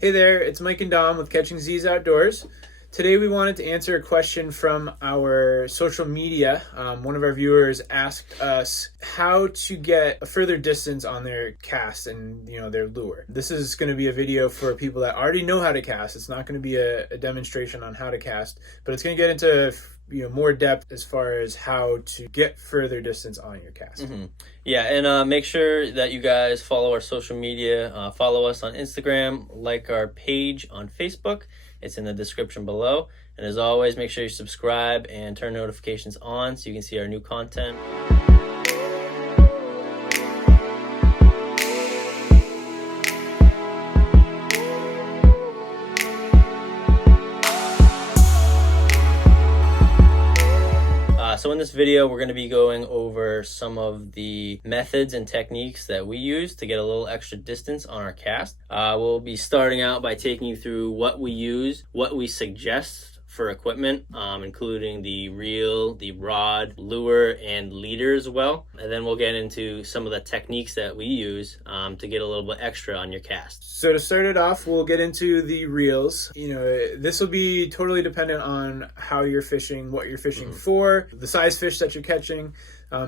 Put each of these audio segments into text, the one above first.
Hey there, it's Mike and Dom with Catching Z's Outdoors. Today we wanted to answer a question from our social media. One of our viewers asked us how to get a further distance on their cast and their lure. This is going to be a video for people that already know how to cast. It's not going to be a demonstration on how to cast, but it's going to get into more depth as far as how to get further distance on your cast. Yeah, and make sure that you guys follow our social media. Follow us on Instagram, like our page on Facebook. It's in the description below. And as always, make sure you subscribe and turn notifications on so you can see our new content. So in this video, we're going to be going over some of the methods and techniques that we use to get a little extra distance on our cast. We'll be starting out by taking you through what we use, what we suggest for equipment, including the reel, the rod, lure, and leader as well. And then we'll get into some of the techniques that we use to get a little bit extra on your cast. So to start it off, we'll get into the reels. This will be totally dependent on how you're fishing, what you're fishing for, the size fish that you're catching,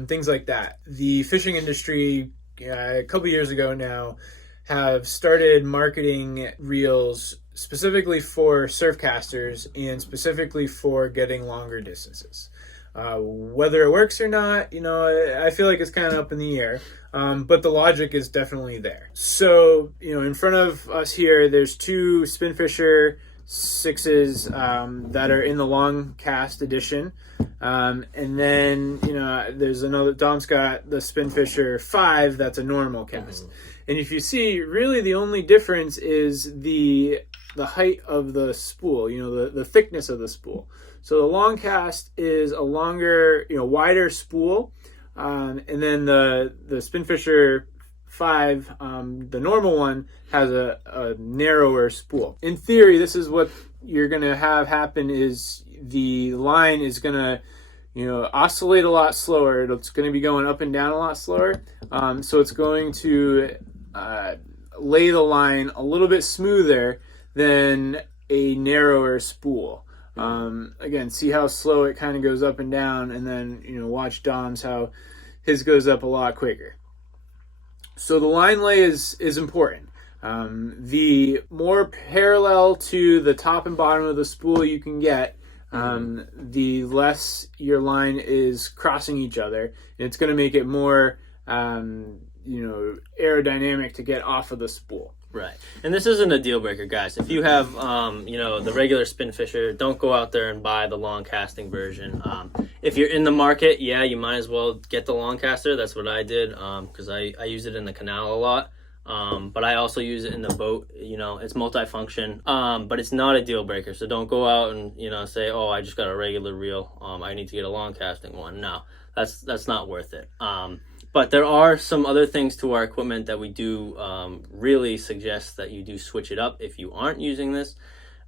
things like that. The fishing industry, a couple years ago now, have started marketing reels specifically for surf casters and specifically for getting longer distances. Whether it works or not, I feel like it's kind of up in the air, but the logic is definitely there. So, in front of us here, there's two Spinfisher 6s that are in the long cast edition. And then, there's another, Dom's got the Spinfisher 5 that's a normal cast. And if you see, really the only difference is the height of the spool, the thickness of the spool. So the long cast is a longer, wider spool. And then the Spinfisher 5, the normal one, has a narrower spool. In theory, this is what you're going to have happen is the line is going to oscillate a lot slower. It's going to be going up and down a lot slower. So it's going to lay the line a little bit smoother than a narrower spool. Again, see how slow it kind of goes up and down, and then watch Dom's how his goes up a lot quicker. So the line lay is important. The more parallel to the top and bottom of the spool you can get, the less your line is crossing each other, and it's going to make it more aerodynamic to get off of the spool. Right. And this isn't a deal breaker, guys. If you have, the regular Spinfisher, don't go out there and buy the long casting version. If you're in the market, yeah, you might as well get the long caster. That's what I did because I use it in the canal a lot. But I also use it in the boat. It's multifunction, but it's not a deal breaker. So don't go out and, say, oh, I just got a regular reel. I need to get a long casting one. No, that's not worth it. But there are some other things to our equipment that we do really suggest that you do switch it up if you aren't using this.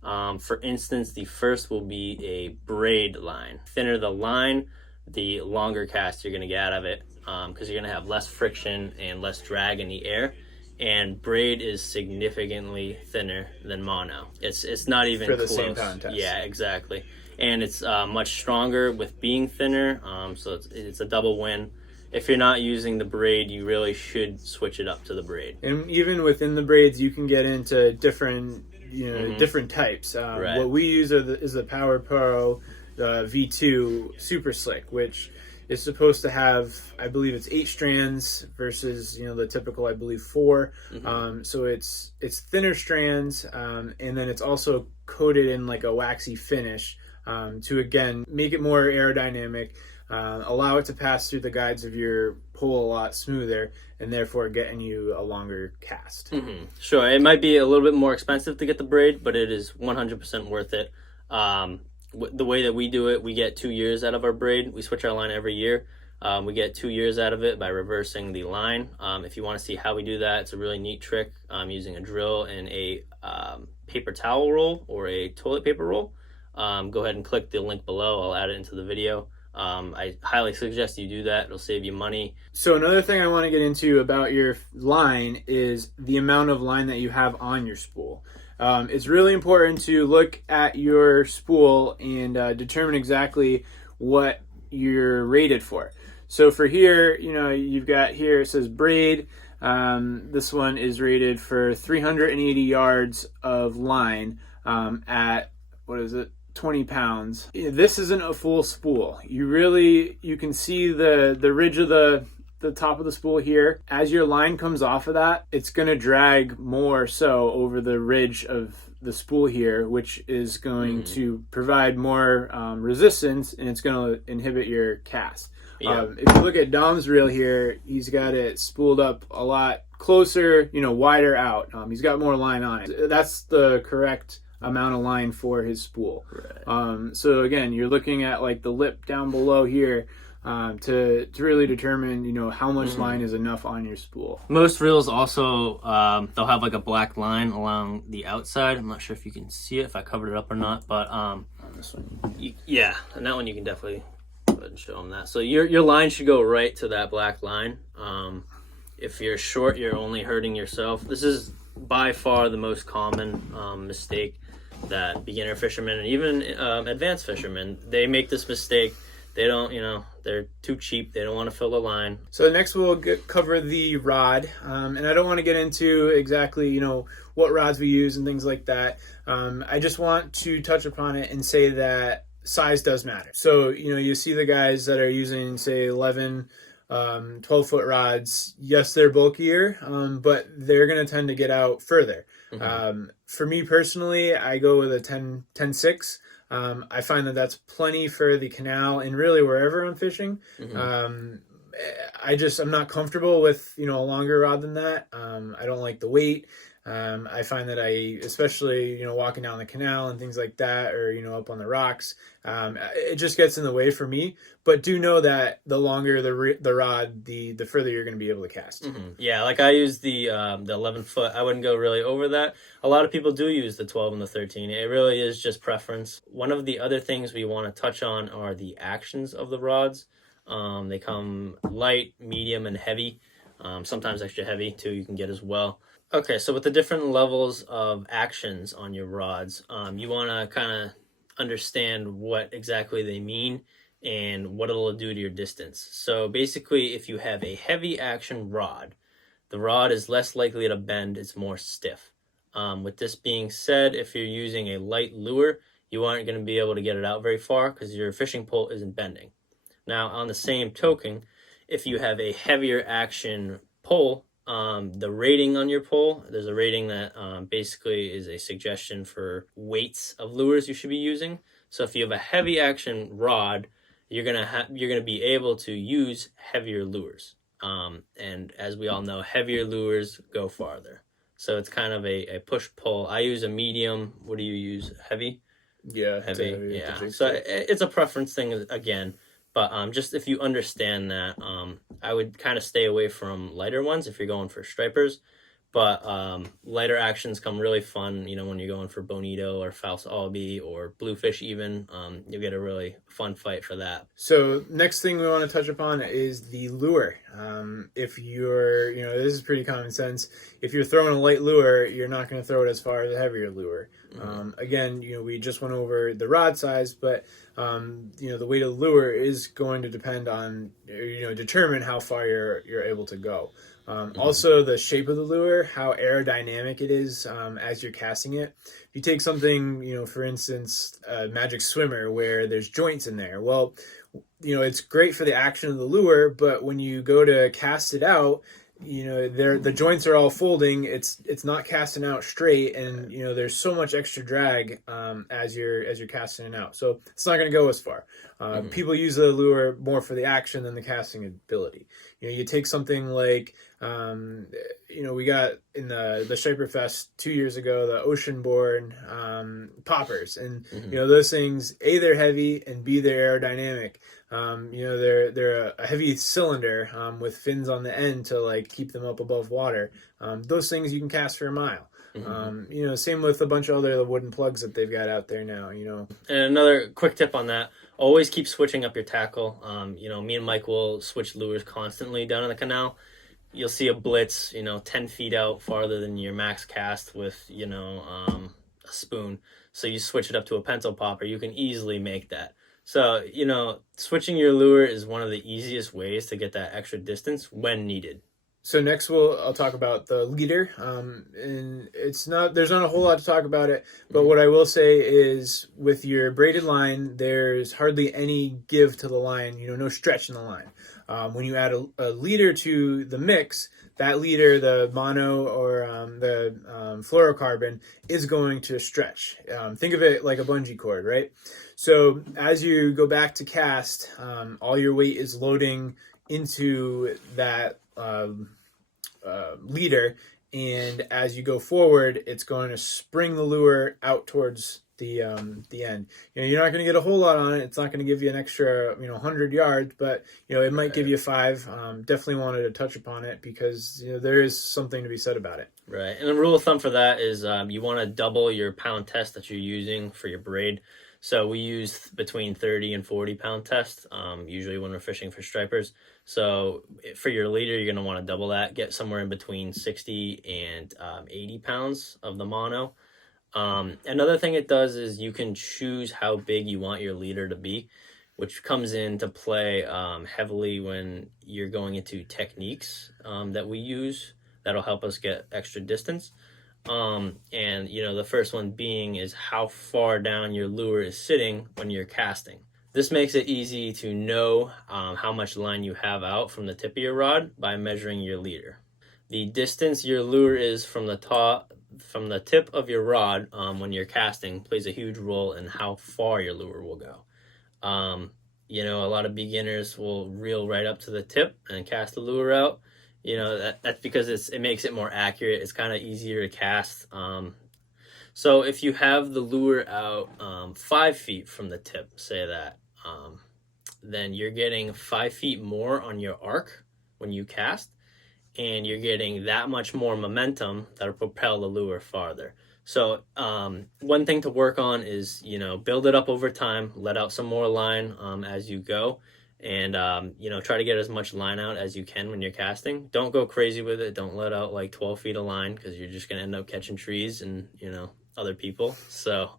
For instance, the first will be a braid line. Thinner the line, the longer cast you're going to get out of it because you're going to have less friction and less drag in the air. And braid is significantly thinner than mono. It's not even for the close. Same pound test. Yeah, exactly. And it's much stronger with being thinner, so it's a double win. If you're not using the braid, you really should switch it up to the braid. And even within the braids, you can get into different, different types. Right. What we use is the Power Pro V2 Super Slick, which is supposed to have, I believe it's 8 strands versus the typical, I believe, 4. So it's thinner strands, and then it's also coated in like a waxy finish to again make it more aerodynamic. Allow it to pass through the guides of your pole a lot smoother, and therefore getting you a longer cast. Sure, it might be a little bit more expensive to get the braid, but it is 100% worth it. The way that we do it, we get 2 years out of our braid. We switch our line every year. We get 2 years out of it by reversing the line. If you want to see how we do that, it's a really neat trick using a drill and a paper towel roll or a toilet paper roll. Go ahead and click the link below. I'll add it into the video. I highly suggest you do that. It'll save you money. So another thing I want to get into about your line is the amount of line that you have on your spool. It's really important to look at your spool and determine exactly what you're rated for. So for here, you've got here, it says braid. This one is rated for 380 yards of line at, 20 pounds. This isn't a full spool. You can see the ridge of the top of the spool here. As your line comes off of that, it's going to drag more so over the ridge of the spool here, which is going to provide more resistance, and it's going to inhibit your cast. Yeah. If you look at Dom's reel here, he's got it spooled up a lot closer, wider out. He's got more line on it. That's the correct amount of line for his spool. Right. So again, you're looking at like the lip down below here to really determine, how much line is enough on your spool. Most reels also, they'll have like a black line along the outside. I'm not sure if you can see it, if I covered it up or not, but On this one. yeah, and that one you can definitely go ahead and show them that. So your line should go right to that black line. If you're short, you're only hurting yourself. This is by far the most common mistake that beginner fishermen and even advanced fishermen, they make this mistake. They don't, they're too cheap. They don't want to fill the line. So next we'll cover the rod, and I don't want to get into exactly, what rods we use and things like that. I just want to touch upon it and say that size does matter. So, you see the guys that are using, say, 11, 12-foot rods. Yes, they're bulkier, but they're going to tend to get out further. For me personally, I go with a 10-6. I find that that's plenty for the canal and really wherever I'm fishing. I'm not comfortable with, a longer rod than that. I don't like the weight. I find that especially, walking down the canal and things like that, or, up on the rocks, it just gets in the way for me. But do know that the longer the rod, the further you're going to be able to cast. Yeah, like I use the 11 foot. I wouldn't go really over that. A lot of people do use the 12 and the 13. It really is just preference. One of the other things we want to touch on are the actions of the rods. They come light, medium, and heavy. Sometimes extra heavy too you can get as well. Okay, so with the different levels of actions on your rods, you want to kind of understand what exactly they mean and what it'll do to your distance. So basically, if you have a heavy action rod, the rod is less likely to bend, it's more stiff. With this being said, if you're using a light lure, you aren't going to be able to get it out very far because your fishing pole isn't bending. Now, on the same token, if you have a heavier action pole, the rating on your pole, there's a rating that basically is a suggestion for weights of lures you should be using. So if you have a heavy action rod, you're gonna be able to use heavier lures. And as we all know, heavier lures go farther. So it's kind of a push pull. I use a medium. What do you use? Heavy? Yeah, heavy. Yeah. So it's a preference thing again. But just if you understand that, I would kind of stay away from lighter ones if you're going for stripers. But lighter actions come really fun, when you're going for bonito or false albie or bluefish even. You'll get a really fun fight for that. So next thing we want to touch upon is the lure. If you're, this is pretty common sense. If you're throwing a light lure, you're not going to throw it as far as a heavier lure. Again, we just went over the rod size, but the weight of the lure is going to depend on, determine how far you're able to go. Also, the shape of the lure, how aerodynamic it is as you're casting it. If you take something, for instance, a magic swimmer where there's joints in there, well, it's great for the action of the lure, but when you go to cast it out, the joints are all folding. It's not casting out straight, and there's so much extra drag as you're casting it out. So it's not going to go as far. People use the lure more for the action than the casting ability. You take something like we got in the Striper Fest 2 years ago, the ocean-born poppers, and those things, A, they're heavy, and B, they're aerodynamic. They're a heavy cylinder with fins on the end to keep them up above water. Those things you can cast for a mile. Same with a bunch of other wooden plugs that they've got out there now. And another quick tip on that: always keep switching up your tackle. Me and Mike will switch lures constantly down in the canal. you'll see a blitz, 10 feet out farther than your max cast with, a spoon. So you switch it up to a pencil popper, you can easily make that. So, switching your lure is one of the easiest ways to get that extra distance when needed. So next I'll talk about the leader, and there's not a whole lot to talk about it, but what I will say is with your braided line, there's hardly any give to the line, no stretch in the line. When you add a leader to the mix, that leader, the mono or the fluorocarbon, is going to stretch. Think of it like a bungee cord, right? So as you go back to cast, all your weight is loading into that leader, and as you go forward, it's going to spring the lure out towards the end. You're not going to get a whole lot on it. It's not going to give you an extra 100 yards, but it might give you 5. Definitely wanted to touch upon it because there is something to be said about it. Right, and the rule of thumb for that is you want to double your pound test that you're using for your braid. So we use between 30 and 40 pound test, usually when we're fishing for stripers. So for your leader, you're going to want to double that, get somewhere in between 60 and 80 pounds of the mono. Another thing it does is you can choose how big you want your leader to be, which comes into play heavily when you're going into techniques that we use that'll help us get extra distance. And the first one being is how far down your lure is sitting when you're casting. This makes it easy to know how much line you have out from the tip of your rod by measuring your leader. The distance your lure is from the tip of your rod when you're casting plays a huge role in how far your lure will go. A lot of beginners will reel right up to the tip and cast the lure out. That's because it makes it more accurate. It's kind of easier to cast. So if you have the lure out 5 feet from the tip, say that, then you're getting 5 feet more on your arc when you cast, and you're getting that much more momentum that'll propel the lure farther. So one thing to work on is, build it up over time, let out some more line as you go. And, try to get as much line out as you can when you're casting. Don't go crazy with it. Don't let out like 12 feet of line because you're just going to end up catching trees and, other people. So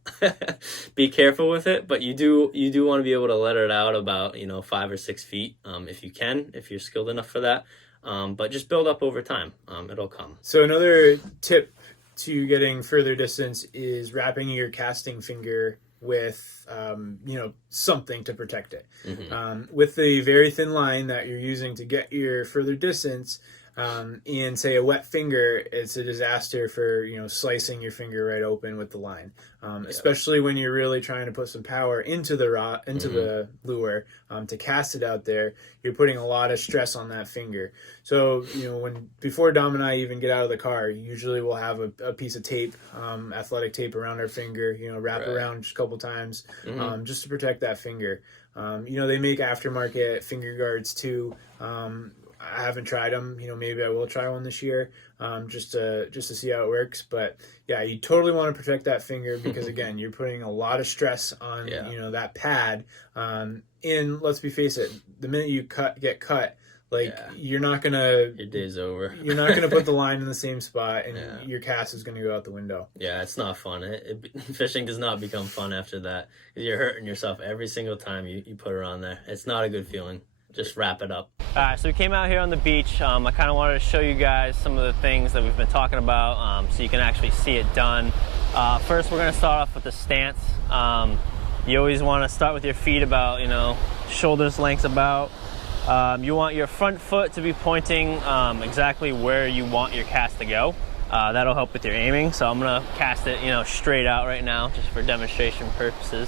be careful with it. But you do want to be able to let it out about, 5 or 6 feet if you can, if you're skilled enough for that. But just build up over time. It'll come. So another tip to getting further distance is wrapping your casting finger with something to protect it. With the very thin line that you're using to get your further distance, in say a wet finger, it's a disaster for slicing your finger right open with the line, especially when you're really trying to put some power into the the lure to cast it out there. You're putting a lot of stress on that finger. So before Dom and I even get out of the car, usually we'll have a piece of tape, athletic tape around our finger, wrap around just a couple times, just to protect that finger. They make aftermarket finger guards too. I haven't tried them. Maybe I will try one this year, just to see how it works. But yeah, you totally want to protect that finger because again, you're putting a lot of stress on that pad. And let's face it, the minute you get cut, you're not gonna, your day's over. You're not gonna put the line in the same spot, and your cast is gonna go out the window. Yeah, it's not fun. Fishing does not become fun after that. You're hurting yourself every single time you put her on there. It's not a good feeling. Just wrap it up. All right, so we came out here on the beach. I kind of wanted to show you guys some of the things that we've been talking about so you can actually see it done. First, we're going to start off with the stance. You always want to start with your feet about, shoulders lengths about. You want your front foot to be pointing exactly where you want your cast to go. That'll help with your aiming. So I'm going to cast it, straight out right now just for demonstration purposes.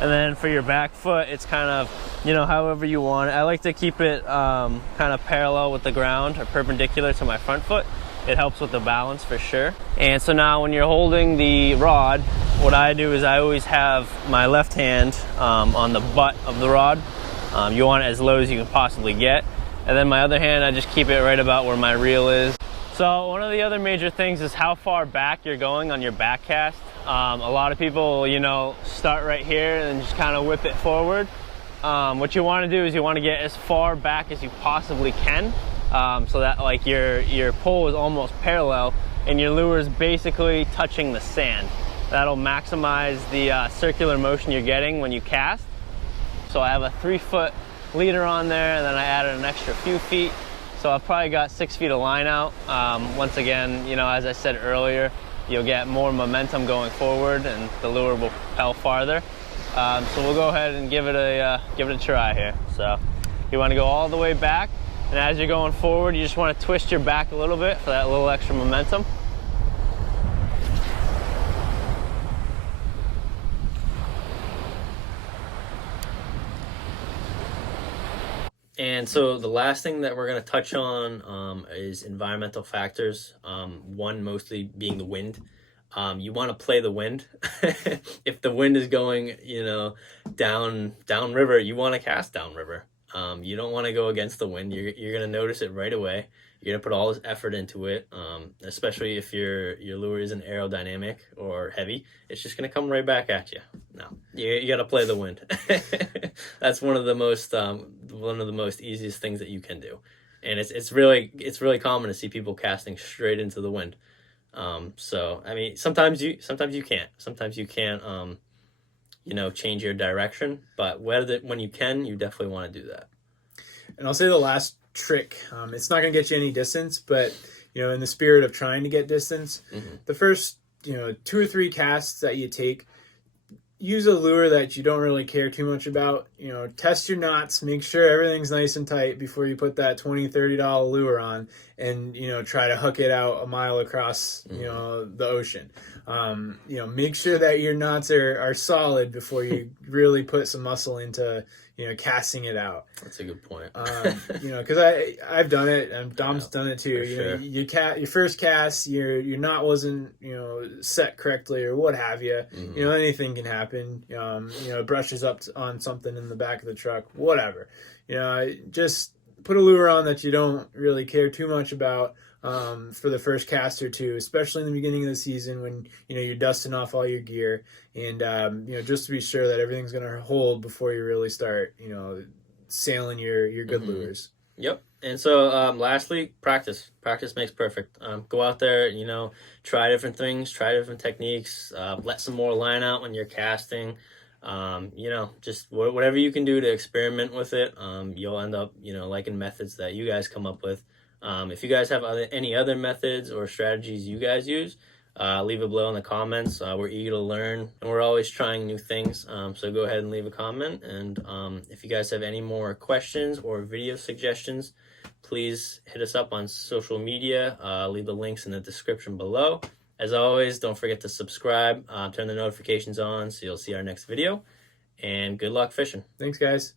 And then for your back foot, it's kind of, however you want it. I like to keep it kind of parallel with the ground or perpendicular to my front foot. It helps with the balance for sure. And so now when you're holding the rod, what I do is I always have my left hand on the butt of the rod. You want it as low as you can possibly get. And then my other hand, I just keep it right about where my reel is. So one of the other major things is how far back you're going on your back cast. A lot of people, start right here and just kind of whip it forward. What you want to do is you want to get as far back as you possibly can so that like your pole is almost parallel and your lure is basically touching the sand. That'll maximize the circular motion you're getting when you cast. So I have a 3-foot leader on there, and then I added an extra few feet. So I've probably got 6 feet of line out. Once again, you know, as I said earlier, you'll get more momentum going forward and the lure will propel farther. So we'll go ahead and give it a try here. So you want to go all the way back, and as you're going forward, you just want to twist your back a little bit for that little extra momentum. And so the last thing that we're going to touch on is environmental factors. One mostly being the wind. You want to play the wind. If the wind is going, you know, down river, you want to cast downriver. You don't want to go against the wind. You're going to notice it right away. You're going to put all this effort into it, especially if your lure isn't aerodynamic or heavy. It's just going to come right back at you. No, you got to play the wind. That's one of the most easiest things that you can do, and it's really common to see people casting straight into the wind. So I mean, sometimes you can't. Sometimes you can't. You know, change your direction, but when you can, you definitely want to do that. And I'll say the last trick, it's not going to get you any distance, but you know, in the spirit of trying to get distance, the first, you know, 2 or 3 casts that you take, use a lure that you don't really care too much about. You know, test your knots, make sure everything's nice and tight before you put that $20-$30 lure on, and you know, try to hook it out a mile across, you know, the ocean. You know, make sure that your knots are solid before you really put some muscle into, you know, casting it out. That's a good point. You know, because I've done it, and Dom's done it too. You know, your first cast, your knot wasn't, you know, set correctly or what have you. You know, anything can happen. You know, it brushes up on something in the back of the truck, whatever. You know, just put a lure on that you don't really care too much about. For the first cast or two, especially in the beginning of the season when, you know, you're dusting off all your gear, and you know, just to be sure that everything's going to hold before you really start, you know, sailing your good lures. Yep. And so lastly, practice makes perfect. Go out there, you know, try different things, try different techniques, let some more line out when you're casting. You know, just whatever you can do to experiment with it. You'll end up, you know, liking methods that you guys come up with. If you guys have any other methods or strategies you guys use, leave it below in the comments. We're eager to learn, and we're always trying new things. So go ahead and leave a comment. And if you guys have any more questions or video suggestions, please hit us up on social media. Leave the links in the description below. As always, don't forget to subscribe, turn the notifications on so you'll see our next video. And good luck fishing. Thanks, guys.